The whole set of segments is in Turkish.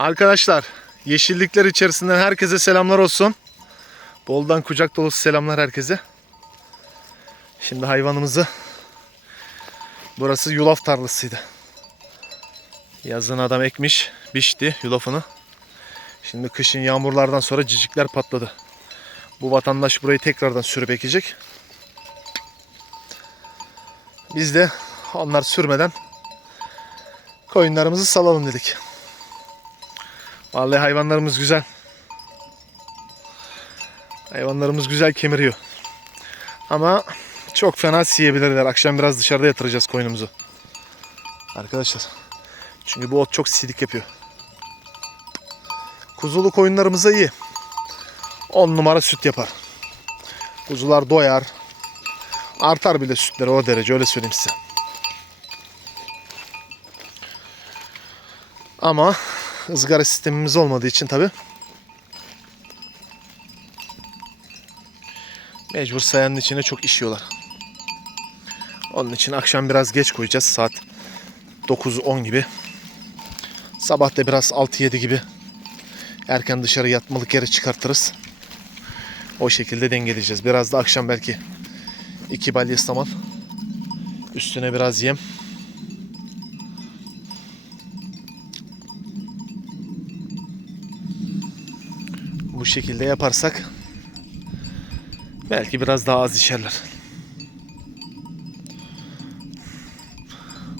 Arkadaşlar yeşillikler içerisinden herkese selamlar olsun. Boldan kucak dolusu selamlar herkese. Şimdi hayvanımızı burası yulaf tarlasıydı. Yazın adam ekmiş, biçti yulafını. Şimdi kışın yağmurlardan sonra cicikler patladı. Bu vatandaş burayı tekrardan sürüp ekecek. Biz de onlar sürmeden koyunlarımızı salalım dedik. Vallahi hayvanlarımız güzel. Hayvanlarımız güzel kemiriyor. Ama çok fena siyebilirler. Akşam biraz dışarıda yatıracağız koyunumuzu. Arkadaşlar. Çünkü bu ot çok sidik yapıyor. Kuzulu koyunlarımıza iyi. 10 numara süt yapar. Kuzular doyar. Artar bile sütleri o derece öyle söyleyeyim size. Ama ızgara sistemimiz olmadığı için tabi mecbur sayanın içine çok işiyorlar. Onun için akşam biraz geç koyacağız saat 9-10 gibi. Sabah da biraz 6-7 gibi erken dışarı yatmalık yere çıkartırız. O şekilde dengeleyeceğiz. Biraz da akşam belki iki balya saman. Üstüne biraz yem. Şekilde yaparsak belki biraz daha az içerler.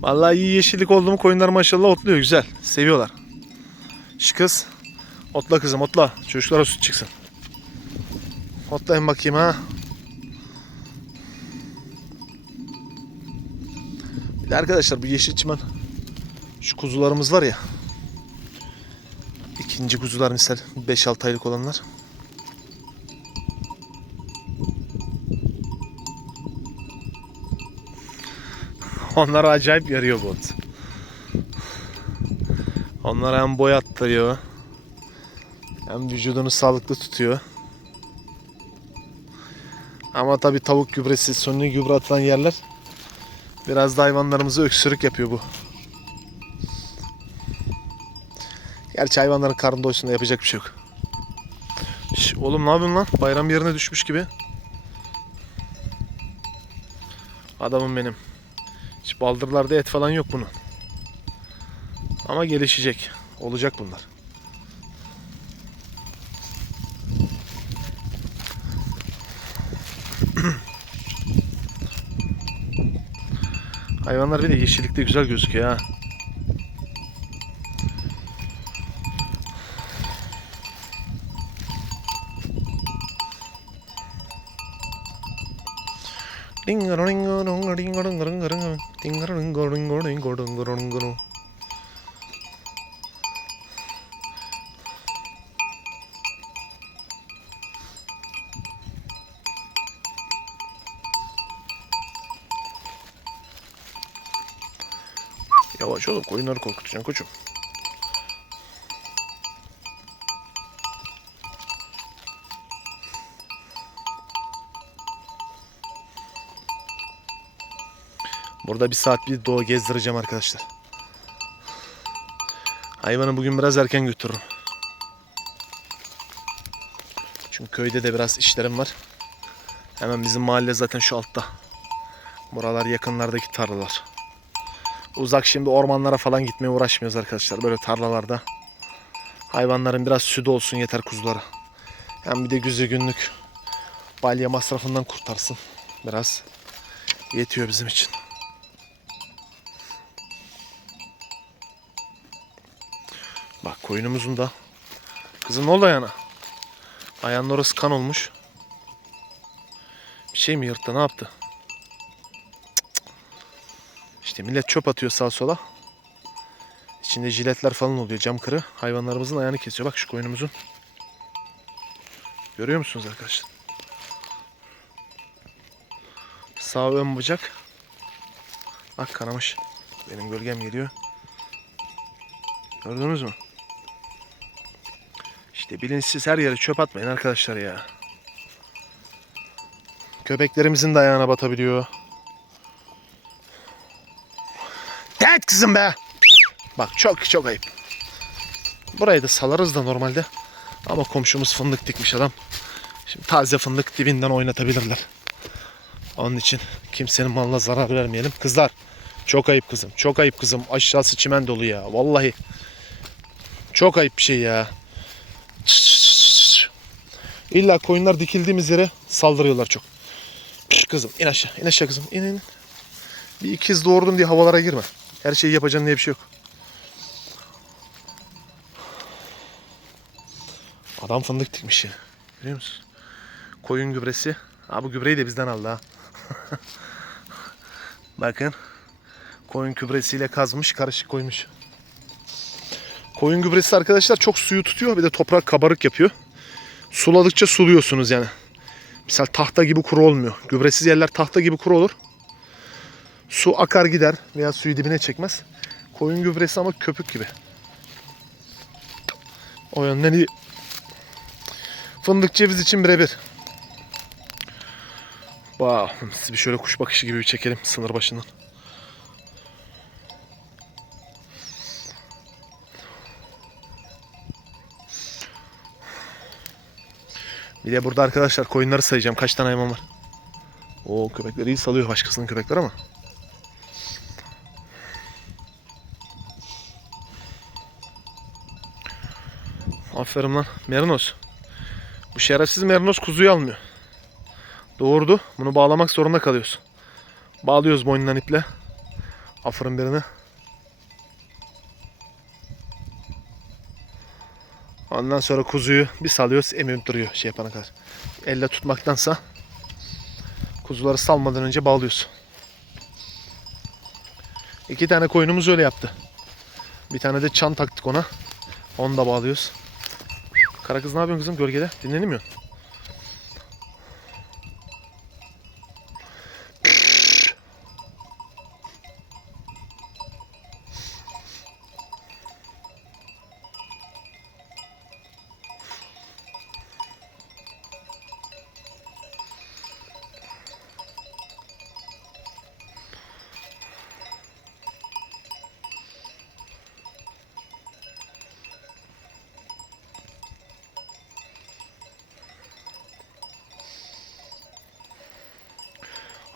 Vallahi iyi yeşillik oldu mu koyunlar maşallah otluyor güzel. Seviyorlar. Şu kız. Otla kızım otla. Çocuklara süt çıksın. Otlayın bakayım ha. Bir de arkadaşlar bu yeşil çimen şu kuzularımız var ya. İkinci kuzular misal 5-6 aylık olanlar. Onlara acayip yarıyor bu ot. Onlara hem boy attırıyor. Hem vücudunu sağlıklı tutuyor. Ama tabi tavuk gübresi, suni gübre atılan yerler biraz da hayvanlarımızı öksürük yapıyor bu. Gerçi hayvanların karnı doysun da yapacak bir şey yok. Şş, oğlum ne yapıyorsun lan? Bayram yerine düşmüş gibi. Adamım benim. Hiç baldırlarda et falan yok bunun. Ama gelişecek. Olacak bunlar. Hayvanlar bir de yeşillikte güzel gözüküyor ha. Yavaş oğlum koyunları korkutacaksın koçum. Burada bir saat bir doğa gezdireceğim arkadaşlar. Hayvanı bugün biraz erken götürürüm. Çünkü köyde de biraz işlerim var. Hemen bizim mahalle zaten şu altta. Buralar yakınlardaki tarlalar. Uzak şimdi ormanlara falan gitmeye uğraşmıyoruz arkadaşlar. Böyle tarlalarda. Hayvanların biraz sütü olsun yeter kuzulara. Hem bir de güzel günlük balya masrafından kurtarsın. Biraz yetiyor bizim için. Bak koyunumuzun da. Kızım ne oldu ayağına? Ayağının orası kan olmuş. Bir şey mi yırttı ne yaptı? İşte millet çöp atıyor sağa sola. İçinde jiletler falan oluyor cam kırı. Hayvanlarımızın ayağını kesiyor. Bak şu koyunumuzun. Görüyor musunuz arkadaşlar? Sağ ön bacak. Bak kanamış. Benim gölgem geliyor. Gördünüz mü? İşte bilinçsiz her yere çöp atmayın arkadaşlar ya. Köpeklerimizin de ayağına batabiliyor. Tet kızım be. Bak çok çok ayıp. Burayı da salarız da normalde. Ama komşumuz fındık dikmiş adam. Şimdi taze fındık dibinden oynatabilirler. Onun için kimsenin malına zarar vermeyelim. Kızlar çok ayıp kızım. Çok ayıp kızım. Aşağısı çimen dolu ya. Vallahi. Çok ayıp bir şey ya. İlla koyunlar dikildiğimiz yere saldırıyorlar çok. Kızım in aşağı. in aşağı kızım. İn in. Bir ikiz doğurdun diye havalara girme. Her şeyi yapacaksın diye bir şey yok. Adam fındık dikmiş ya. Biliyor musun? Koyun gübresi. Ha bu gübreyi de bizden aldı ha. Bakın. Koyun gübresiyle kazmış, karışık koymuş. Koyun gübresi arkadaşlar çok suyu tutuyor. Bir de toprak kabarık yapıyor. Suladıkça suluyorsunuz yani. Misal tahta gibi kuru olmuyor. Gübresiz yerler tahta gibi kuru olur. Su akar gider veya suyu dibine çekmez. Koyun gübresi ama köpük gibi. O yönden iyi. Fındık ceviz için birebir. Wow, sizi bir şöyle kuş bakışı gibi bir çekelim sınır başından. Bir de burada arkadaşlar koyunları sayacağım. Kaç tane hayvan var? O köpekleri iyi salıyor başkasının köpekleri ama. Aferin lan. Merinos. Bu şerefsiz merinos kuzuyu almıyor. Doğurdu. Bunu bağlamak zorunda kalıyoruz. Bağlıyoruz boynundan iple. Aferin birini. Ondan sonra kuzuyu bir salıyoruz emip duruyor şey yapana kadar. Elle tutmaktansa kuzuları salmadan önce bağlıyoruz. İki tane koyunumuz öyle yaptı. Bir tane de çan taktık ona. Onu da bağlıyoruz. Kara kız ne yapıyorsun kızım gölgede?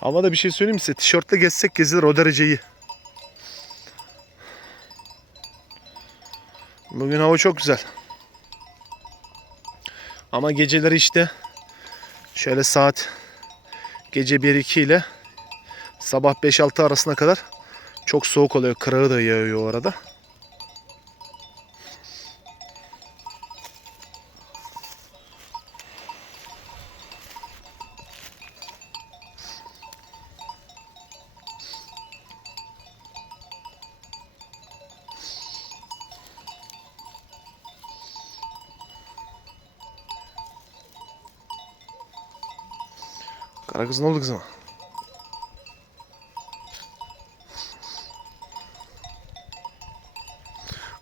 Dinlenemiyor. Havada bir şey söyleyeyim size? Tişörtle gezsek gezilir o derece iyi. Bugün hava çok güzel. Ama geceleri işte şöyle saat gece 1-2 ile sabah 5-6 arasına kadar çok soğuk oluyor. Kırağı da yağıyor o Kara kız ne oldu kızıma?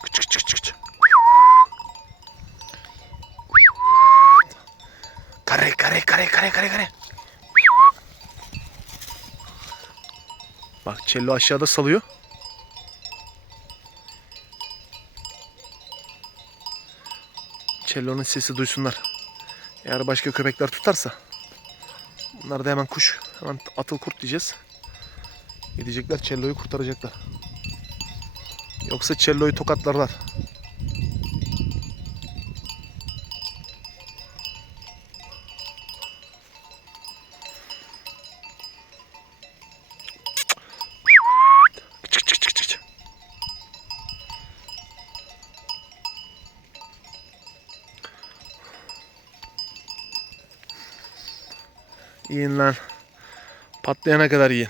Kıç kıç kıç kıç. Kare kare kare kare kare kare. Bak cello aşağıda salıyor. Cello'nun sesi duysunlar. Eğer başka köpekler tutarsa Bunlar da hemen kuş. Hemen atıl kurt diyeceğiz. Gidecekler cello'yu kurtaracaklar. Yoksa cello'yu tokatlarlar. Patlayana kadar yiyin.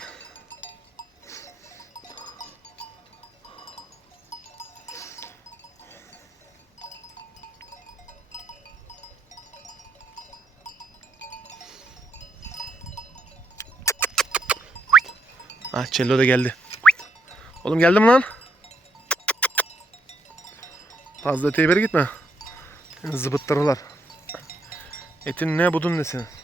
Ah cello da geldi. Oğlum geldi mi lan? Fazla öteye gitme. Seni zıbıttırırlar. Etin ne budun ne senin?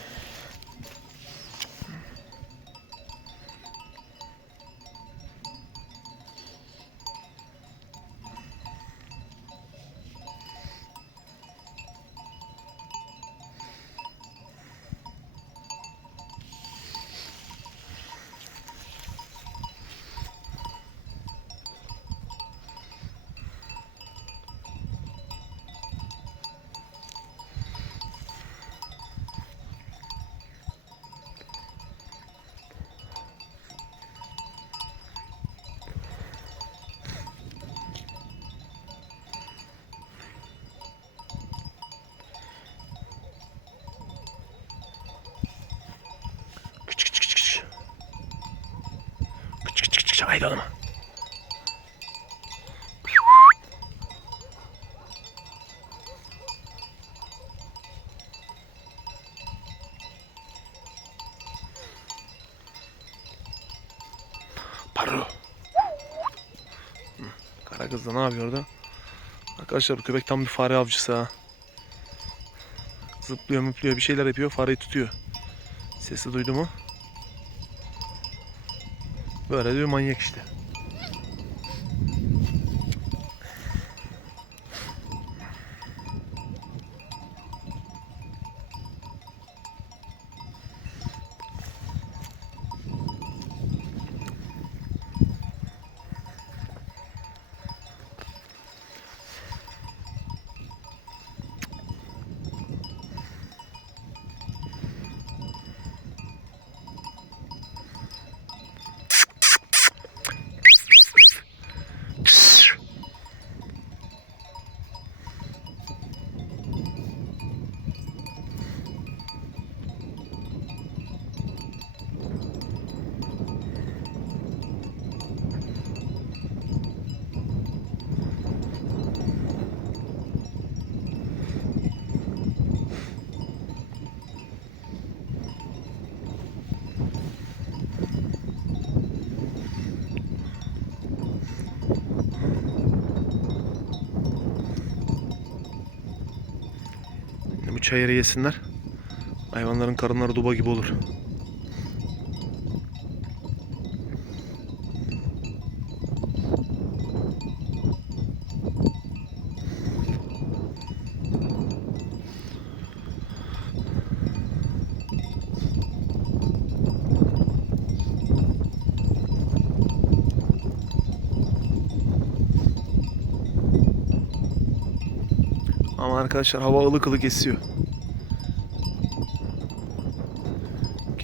Haydi oğlum. Paru. Kara kız da ne yapıyor orada? Arkadaşlar bu köpek tam bir fare avcısı ha. Zıplıyor müplüyor bir şeyler yapıyor fareyi tutuyor. Sesi duydu mu? Böyle bir manyak işte. Bu çayırı yesinler. Hayvanların karınları duba gibi olur. Ama arkadaşlar hava ılık ılık esiyor.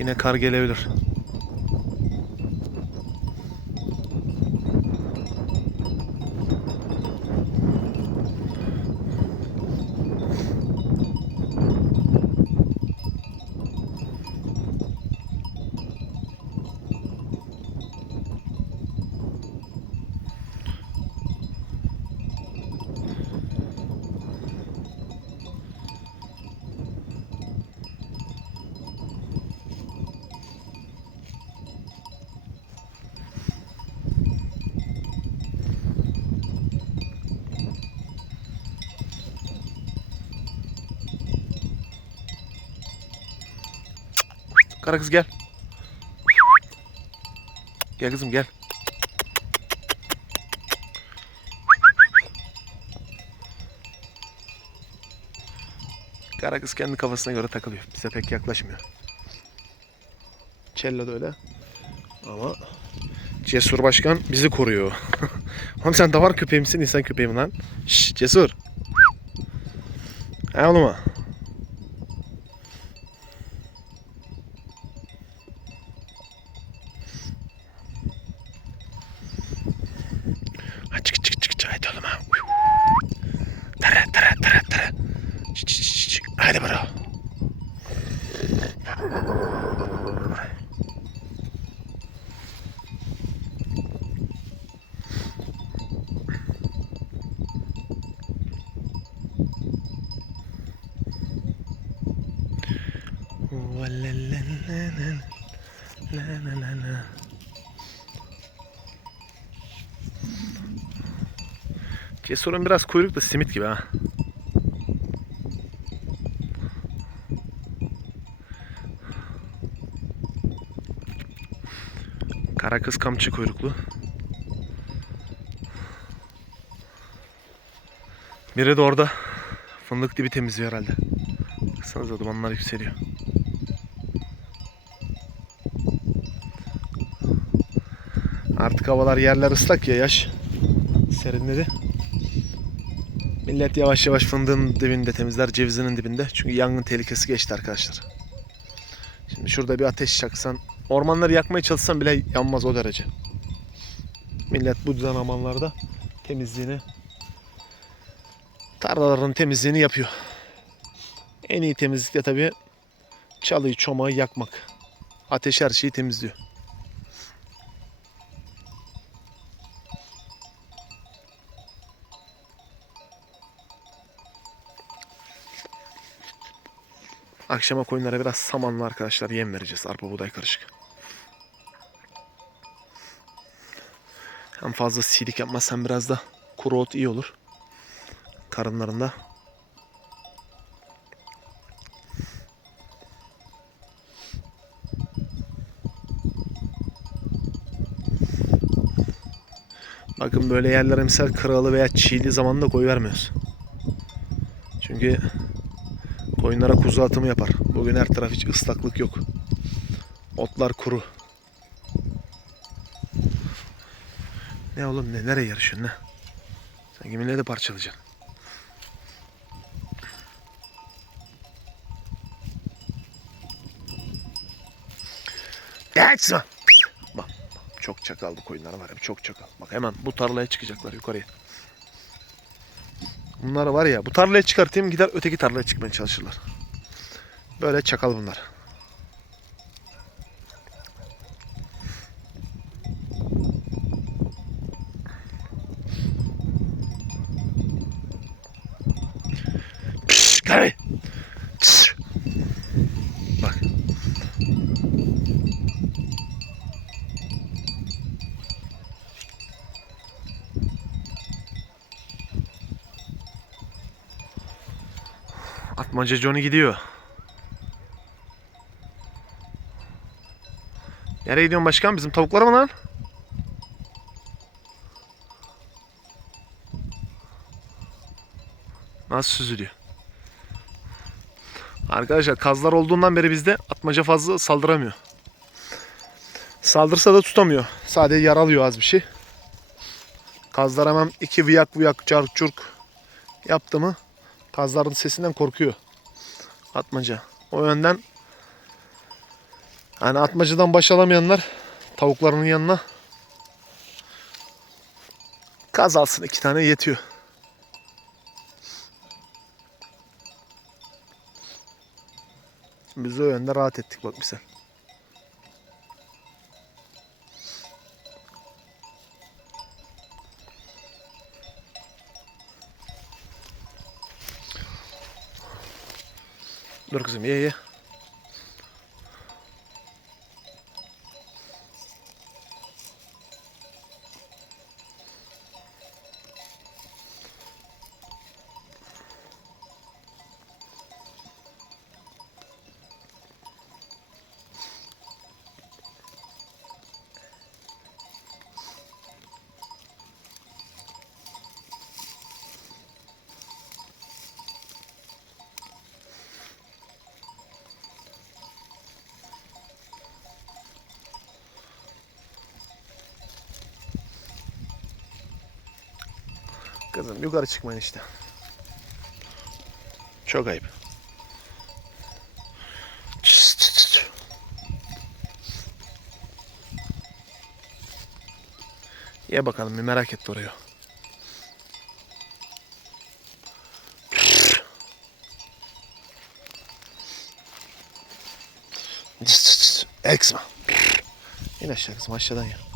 Yine kar gelebilir. Kara kız gel. Gel kızım gel. Kara kız kendi kafasına göre takılıyor. Bize pek yaklaşmıyor. Cello da öyle. Ama Cesur Başkan bizi koruyor. Oğlum sen davar köpeği misin, insan köpeği mi lan? Şşş Cesur. He oğlum. Ha, Cesur'un biraz kuyruk da simit gibi ha. Kara kız kamçı kuyruklu. Biri de orada fındık dibi temizliyor herhalde. Baksanıza dumanlar yükseliyor. Artık havalar yerler ıslak ya yaş serinledi. Millet yavaş yavaş fındığın dibinde temizler, cevizinin dibinde. Çünkü yangın tehlikesi geçti arkadaşlar. Şimdi şurada bir ateş yaksan, ormanları yakmaya çalışsan bile yanmaz o derece. Millet bu düzen amanlarda temizliğini, tarlaların temizliğini yapıyor. En iyi temizlik de tabii çalıyı, çomağı yakmak. Ateş her şeyi temizliyor. Akşama koyunlara biraz samanlı arkadaşlar yem vereceğiz. Arpa buğday karışık. Hem fazla silik yapmaz hem biraz da kuru ot iyi olur. Karınlarında. Bakın böyle yerlere misal kıralı veya çiğli zamanında koy vermiyoruz. Çünkü koyunlara kuzu atımı yapar. Bugün her taraf hiç ıslaklık yok. Otlar kuru. Ne oğlum ne nereye yarışıyorsun ne? Sen kiminle de parçalayacaksın? Geçme. Bak, bak çok çakal bu koyunlar var ya çok çakal. Bak hemen bu tarlaya çıkacaklar yukarıya. Bunlar var ya bu tarlaya çıkartayım gider öteki tarlaya çıkmaya çalışırlar. Böyle çakal bunlar. Pişt, gel. Pişt. Bak. Atmaca Johnny gidiyor. Nereye gidiyorsun başkan? Bizim tavuklara mı lan? Nasıl süzülüyor? Arkadaşlar kazlar olduğundan beri bizde atmaca fazla saldıramıyor. Saldırsa da tutamıyor. Sadece yaralıyor az bir şey. Kazlar hemen iki viyak viyak cark çurk yaptı mı kazların sesinden korkuyor. Atmaca. O yönden yani atmacadan baş alamayanlar tavuklarının yanına kaz alsın iki tane yetiyor. Biz o yönde rahat ettik bak bize. Dur kızım ye ye. Kızım yukarı çıkmayın işte. Çok ayıp. Çıs, çıs, çıs. Ye bakalım bir merak etti orayı. Eksma. İn aşağı kızım aşağıdan ya.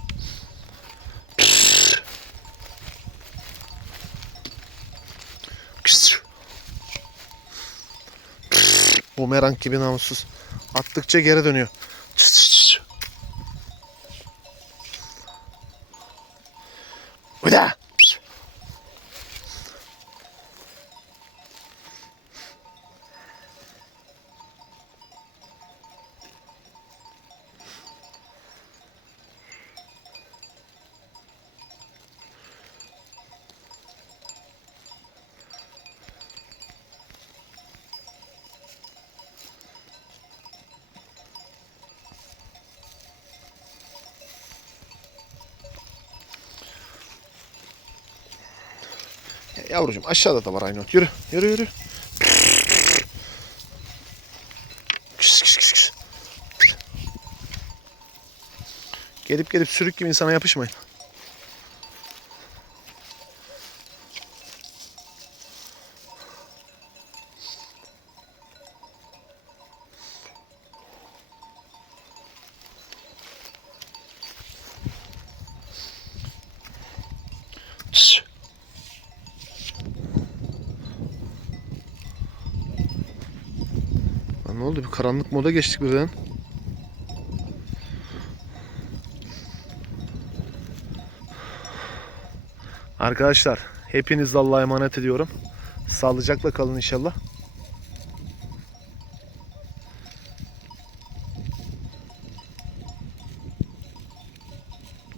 Bumerang gibi namussuz. Attıkça geri dönüyor. Uda! Ya Yavrucuğum aşağıda da var aynı ot. Yürü, yürü, yürü. Küs, küs, küs, küs. Gelip gelip sürük gibi insana yapışmayın. Oldu? Bir karanlık moda geçtik birden. Arkadaşlar hepiniz Allah'a emanet ediyorum. Sağlıcakla kalın inşallah.